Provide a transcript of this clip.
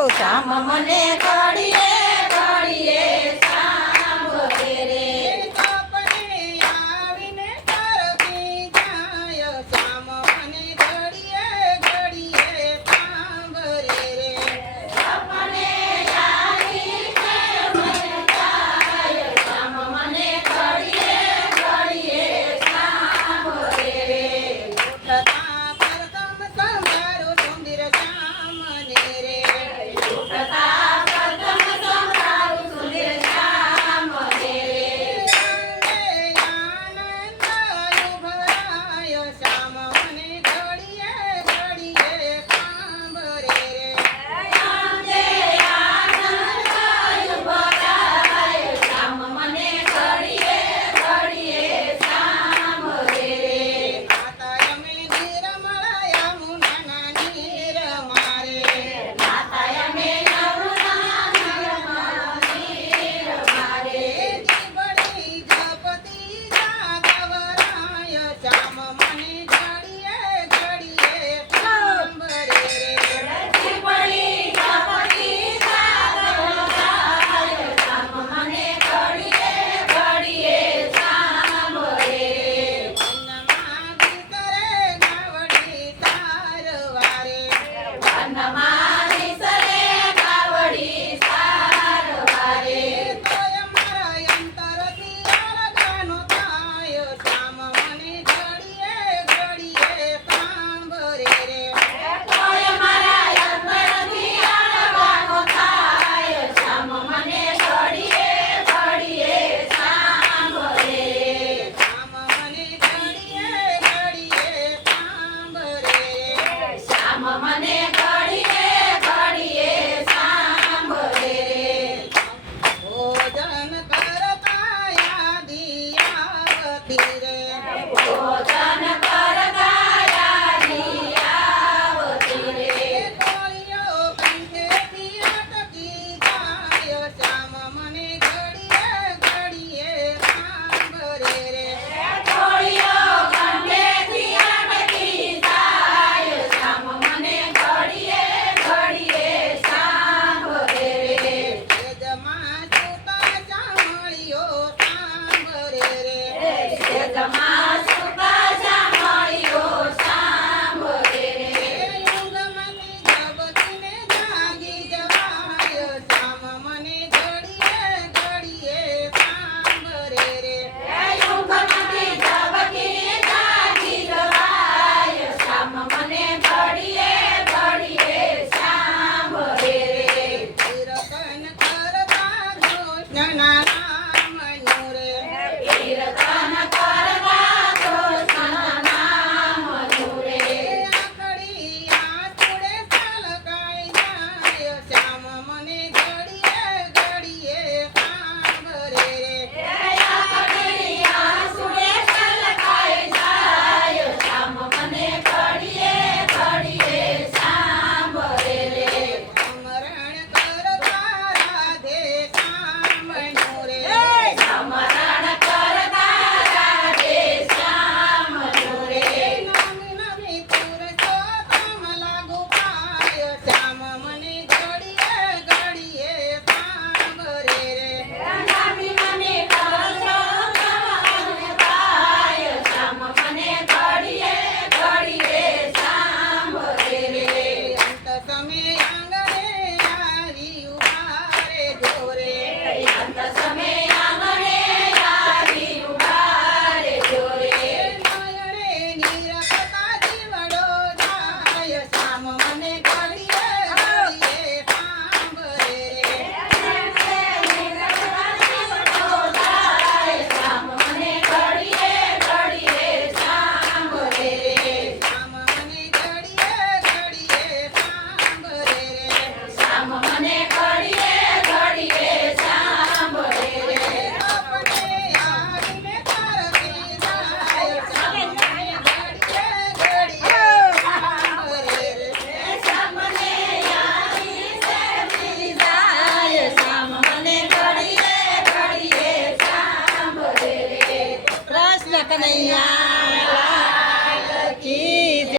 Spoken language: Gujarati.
શ્યામ મને ઘડીએ ઘડીએ સાંભળે રે સપને આવીને તરફી જાય શ્યામ મને ઘડીએ ઘડીએ સાંભળે રે સપને આવીને જાય શ્યામ મને ઘડીએ ઘડીએ સાંભળે રે ઉઠતા પ્રથમ તમારું સુંદર શ્યામ ને રે ઉઠતા પ્રથમ સંભાળું સુંદર શ્યામ મને રે આનંદ ઉભરાયો શ્યામ મને ઘડીએ ઘડીએ સાંભળે રે અંગે આનંદ ઉભરાય શ્યામ મને ઘડીએ ઘડીએ સાંભળે રે માતા અમે નીર મળ્યા મુનાના નીર મારે માતા અમે યમુના નીરમાં નીર મારે જીવડી જપતી જાગવરાય શ્યામ મને ઘડીએ ઘડીએ સાંભળે રે જીવડી જપતી સાગરાય શ્યામ મને ઘડીએ ઘડીએ સાંભળે રે વનમાં ભીતરે ગાવડી તારવારે વનમારી સરે ગાવડી સારવારે તોય મારા અંતરથી અળગાનો થાય શ્યામ મને ઘડીએ ઘડીએ સાંભળે રે તોય મારા અંતરથી અળવાનો થાય શ્યામ મને ઘડીએ ઘડીએ સાંભળે શ્યામ મને ઘડીએ ઘડીએ સાંભળે રે શ્યામ મને